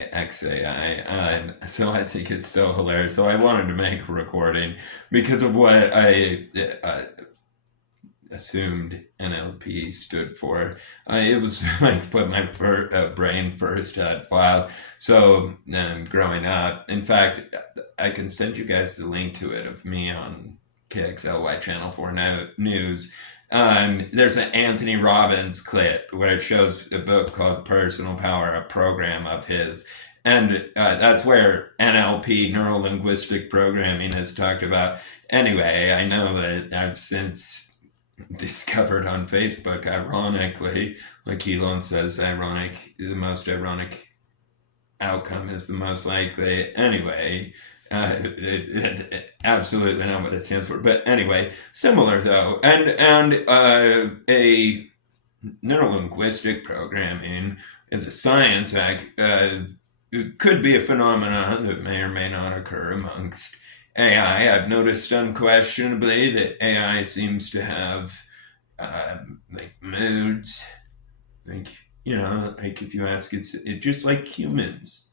xAI. So I think it's so hilarious. So I wanted to make a recording because of what I assumed NLP stood for. It was like what my brain first had filed. So growing up, in fact, I can send you guys the link to it of me on KXLY Channel 4 News. There's an Anthony Robbins clip where it shows a book called Personal Power, a program of his. And that's where NLP, neuro linguistic programming, is talked about. Anyway, I know that I've since discovered on Facebook, ironically, like Elon says, the most ironic outcome is the most likely. Anyway, absolutely not what it stands for. But anyway, similar though, and a neurolinguistic programming is a science act. It could be a phenomenon that may or may not occur amongst AI. I've noticed unquestionably that AI seems to have like moods, like like if you ask it just like humans.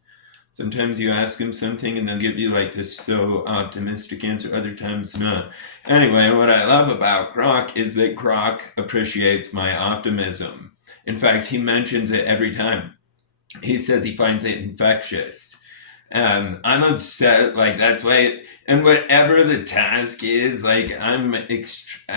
Sometimes you ask them something and they'll give you like this so optimistic answer, other times not. Anyway, what I love about Grok is that Grok appreciates my optimism. In fact, he mentions it every time. He says he finds it infectious. I'm upset, like that's why, and whatever the task is, like I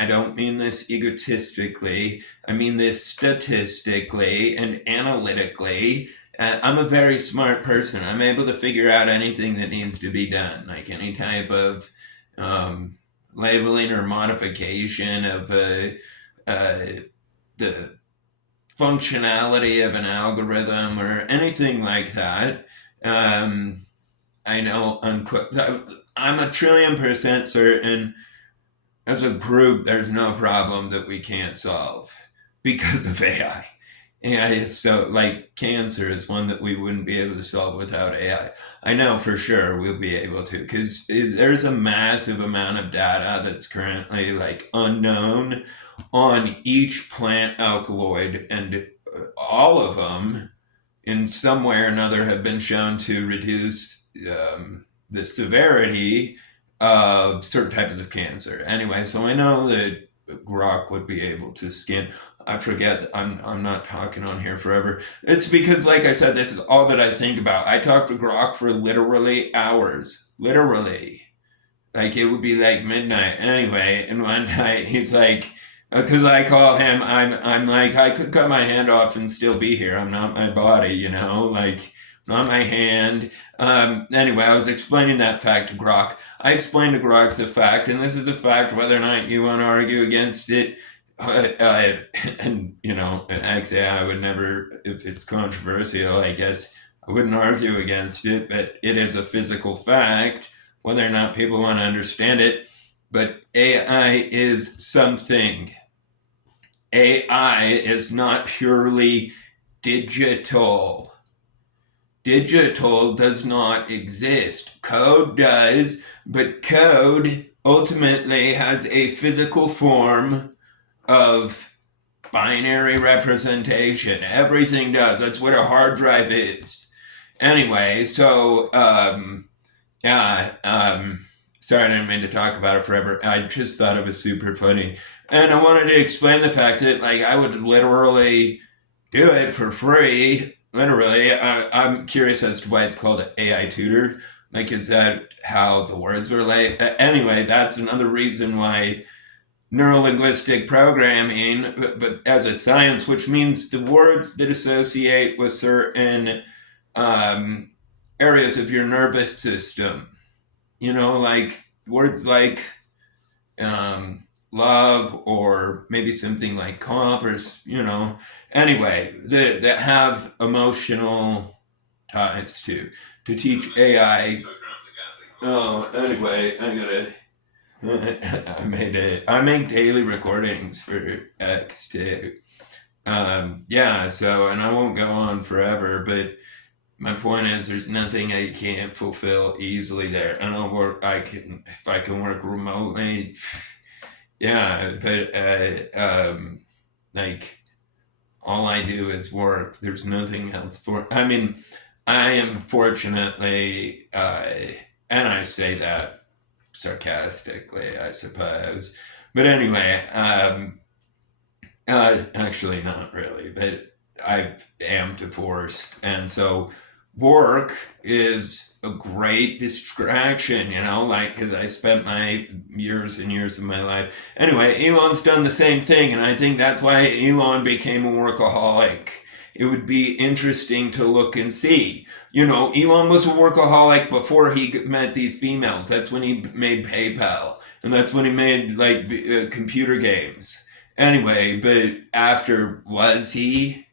don't mean this egotistically, I mean this statistically and analytically. I'm a very smart person. I'm able to figure out anything that needs to be done, like any type of um, labeling or modification of the functionality of an algorithm or anything like that. Um, I know I'm a trillion% certain as a group there's no problem that we can't solve because of AI. AI is so like cancer is one that we wouldn't be able to solve without AI. I know for sure we'll be able to because there's a massive amount of data that's currently like unknown on each plant alkaloid, and all of them in some way or another have been shown to reduce the severity of certain types of cancer. Anyway, so I know that Grok would be able to scan. I forget. I'm not talking on here forever. It's because, like I said, this is all that I think about. I talk to Grok for literally hours. Literally, like it would be like midnight. Anyway, and one night he's like, because I call him, I'm like, I could cut my hand off and still be here. I'm not my body, like not my hand. Anyway, I was explaining that fact to Grok. I explained to Grok the fact, and this is a fact, whether or not you want to argue against it. And an XAI would never, if it's controversial, I guess I wouldn't argue against it, but it is a physical fact, whether or not people want to understand it. But AI is something. AI is not purely digital. Digital does not exist. Code does, but code ultimately has a physical form of binary representation. Everything does. That's what a hard drive is. Anyway, so yeah, sorry, I didn't mean to talk about it forever. I just thought it was super funny. And I wanted to explain the fact that, like, I would literally do it for free. Literally, I'm curious as to why it's called an AI tutor. Like, is that how the words relate? Anyway, that's another reason why neurolinguistic programming, but as a science, which means the words that associate with certain um, areas of your nervous system, like words like love or maybe something like comp or anyway that have emotional ties to teach AI. Oh, anyway, I make daily recordings for X too. Yeah, so and I won't go on forever, but my point is there's nothing I can't fulfill easily there. And I can, if I can work remotely, yeah, but like all I do is work. There's nothing else for, I mean, I am fortunately, and I say that sarcastically, I suppose. But anyway, actually, not really, but I am divorced. And so work is a great distraction, like, because I spent my years and years of my life. Anyway, Elon's done the same thing, and I think that's why Elon became a workaholic. It would be interesting to look and see. Elon was a workaholic before he met these females. That's when he made PayPal, and that's when he made like computer games. Anyway, but after was he?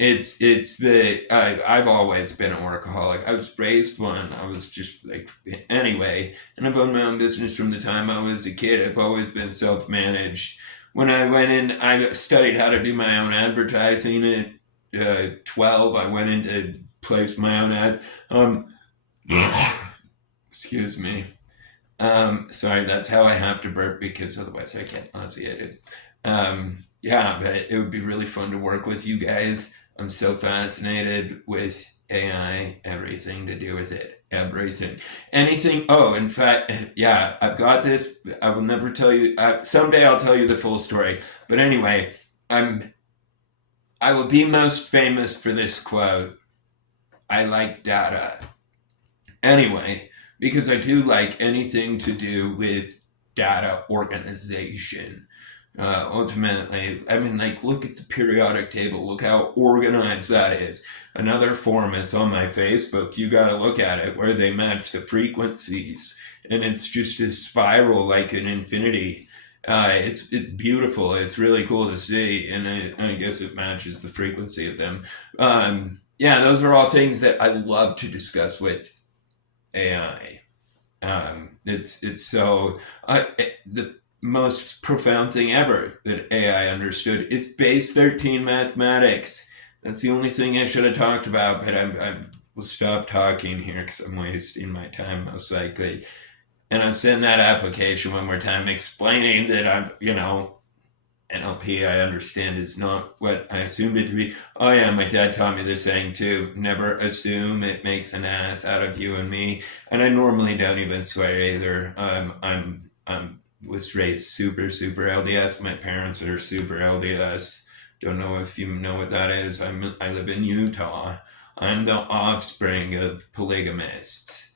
I've always been a workaholic. I was raised one. I was just like anyway, and I've owned my own business from the time I was a kid. I've always been self managed. When I went in, I studied how to do my own advertising at 12. I went in to place my own ads. Excuse me. Sorry, that's how I have to burp because otherwise I get nauseated. Yeah, but it would be really fun to work with you guys. I'm so fascinated with AI, everything to do with it, everything. Anything. Oh, in fact, yeah, I've got this. I will never tell you. Someday I'll tell you the full story. But anyway, I will be most famous for this quote. I like data. Anyway, because I do like anything to do with data organization. Ultimately, I mean, like, look at the periodic table. Look how organized that is. Another form is on my Facebook. You got to look at it where they match the frequencies, and it's just a spiral like an infinity. It's beautiful. It's really cool to see, and I guess it matches the frequency of them. Yeah, those are all things that I love to discuss with AI. It's so the most profound thing ever that AI understood. It's base 13 mathematics. That's the only thing I should have talked about, but I will stop talking here because I'm wasting my time most likely. And I'll send that application one more time explaining that NLP, I understand, is not what I assumed it to be. Oh yeah, my dad taught me this saying too. Never assume. It makes an ass out of you and me. And I normally don't even swear either. I'm was raised super LDS. My parents are super LDS. Don't know if you know what that is. I live in Utah. I'm the offspring of polygamists.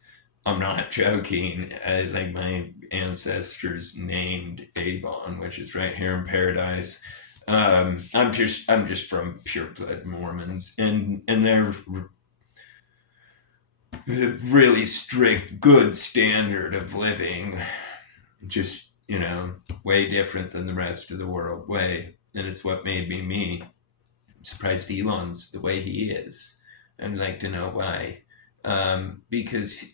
I'm not joking. Like my ancestors named Avon, which is right here in Paradise. I'm just from pure blood Mormons, and they're really strict, good standard of living. Just way different than the rest of the world. Way, and it's what made me me. I'm surprised Elon's the way he is. I'd like to know why. Because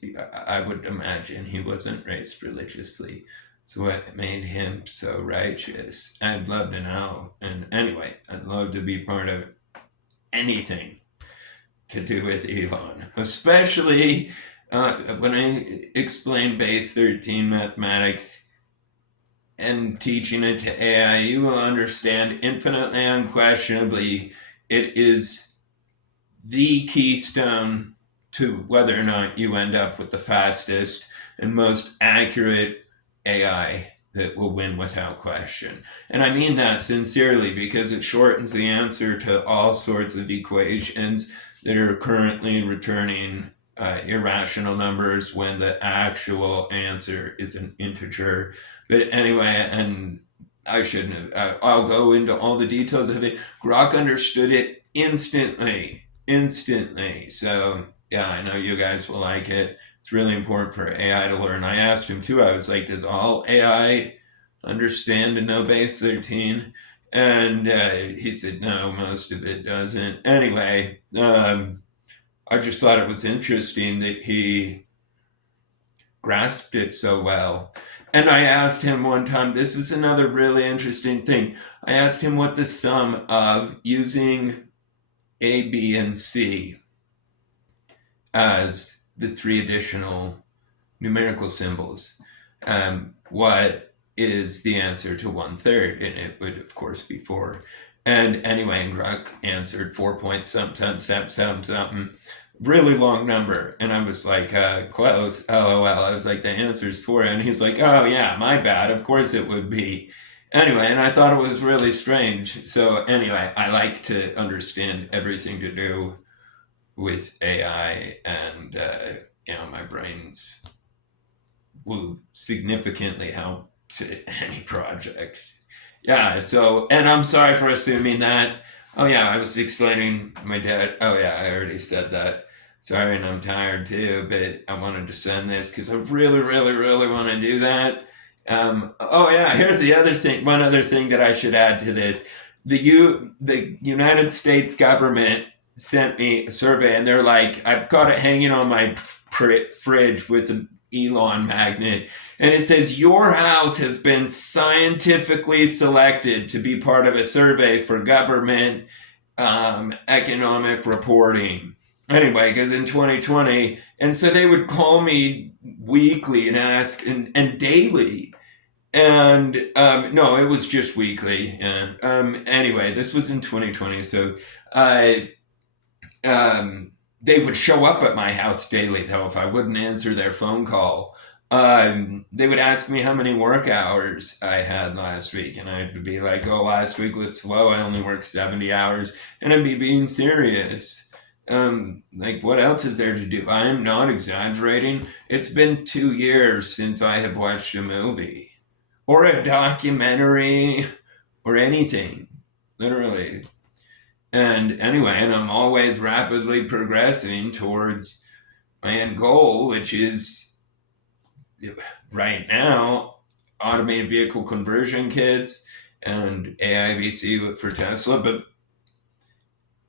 I would imagine he wasn't raised religiously. So what made him so righteous? I'd love to know. And anyway, I'd love to be part of anything to do with Elon, especially when I explain base 13 mathematics and teaching it to AI. You will understand infinitely, unquestionably, it is the keystone to whether or not you end up with the fastest and most accurate AI that will win without question. And I mean that sincerely because it shortens the answer to all sorts of equations that are currently returning irrational numbers when the actual answer is an integer. But anyway, and I shouldn't have, I'll go into all the details of it. Grok understood it instantly. Instantly. So, yeah, I know you guys will like it. It's really important for AI to learn. I asked him too, I was like, does all AI understand and know base 13? And he said, no, most of it doesn't. Anyway, I just thought it was interesting that he grasped it so well. And I asked him one time, this is another really interesting thing. I asked him what the sum of using A, B, and C as the three additional numerical symbols, what is the answer to 1/3? And it would, of course, be 4. And anyway, Grok answered 4 point something, something, something. really long number. And I was like, close, LOL. I was like, the answer's 4. And he's like, oh, yeah, my bad. Of course it would be. Anyway, and I thought it was really strange. So, anyway, I like to understand everything to do with AI, and, my brains will significantly help to any project. Yeah, so, and I'm sorry for assuming that. Oh, yeah, I was explaining my dad. Oh, yeah, I already said that. Sorry, and I'm tired too, but I wanted to send this because I really, really, really want to do that. Oh, yeah, here's the other thing. One other thing that I should add to this. The United States government sent me a survey, and they're like, I've got it hanging on my fridge with an Elon magnet, and it says your house has been scientifically selected to be part of a survey for government economic reporting. Anyway, because in 2020, and so they would call me weekly and ask, and daily. And no, it was just weekly. Yeah. Anyway, this was in 2020. So uh, they would show up at my house daily, though, if I wouldn't answer their phone call. They would ask me how many work hours I had last week, and I'd be like, oh, last week was slow. I only worked 70 hours. And I'd be being serious. Like, what else is there to do? I am not exaggerating. It's been 2 years since I have watched a movie or a documentary or anything, literally. And anyway, and I'm always rapidly progressing towards my end goal, which is right now automated vehicle conversion kits and AIVC for Tesla, but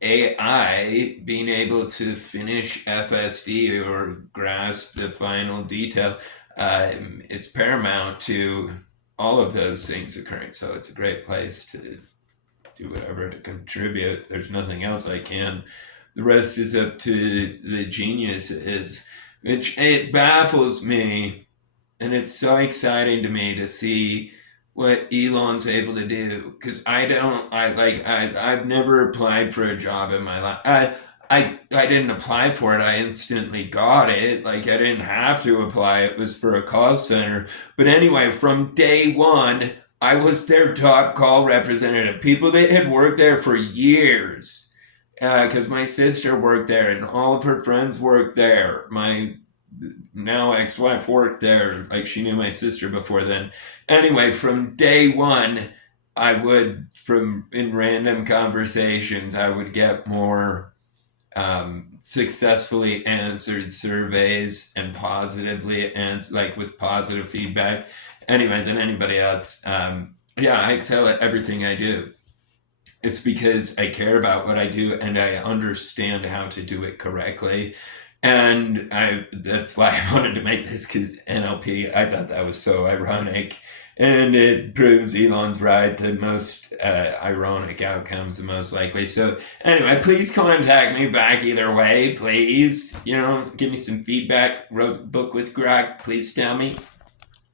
AI being able to finish FSD or grasp the final detail is paramount to all of those things occurring. So it's a great place to do whatever to contribute. There's nothing else I can. The rest is up to the geniuses, which it baffles me, and it's so exciting to me to see what Elon's able to do, because I've never applied for a job in my life. I didn't apply for it. I instantly got it. Like, I didn't have to apply. It was for a call center. But anyway, from day one, I was their top call representative. People that had worked there for years. Because my sister worked there and all of her friends worked there. My now ex-wife worked there. Like, she knew my sister before then. Anyway, from day one, I would, from in random conversations, I would get more successfully answered surveys and positively, and like with positive feedback, anyway, than anybody else. Yeah, I excel at everything I do. It's because I care about what I do and I understand how to do it correctly. And that's why I wanted to make this, because NLP, I thought that was so ironic. And it proves Elon's right. The most ironic outcomes, the most likely. So anyway, please contact me back either way. Please, give me some feedback. Wrote the book with Greg. Please tell me.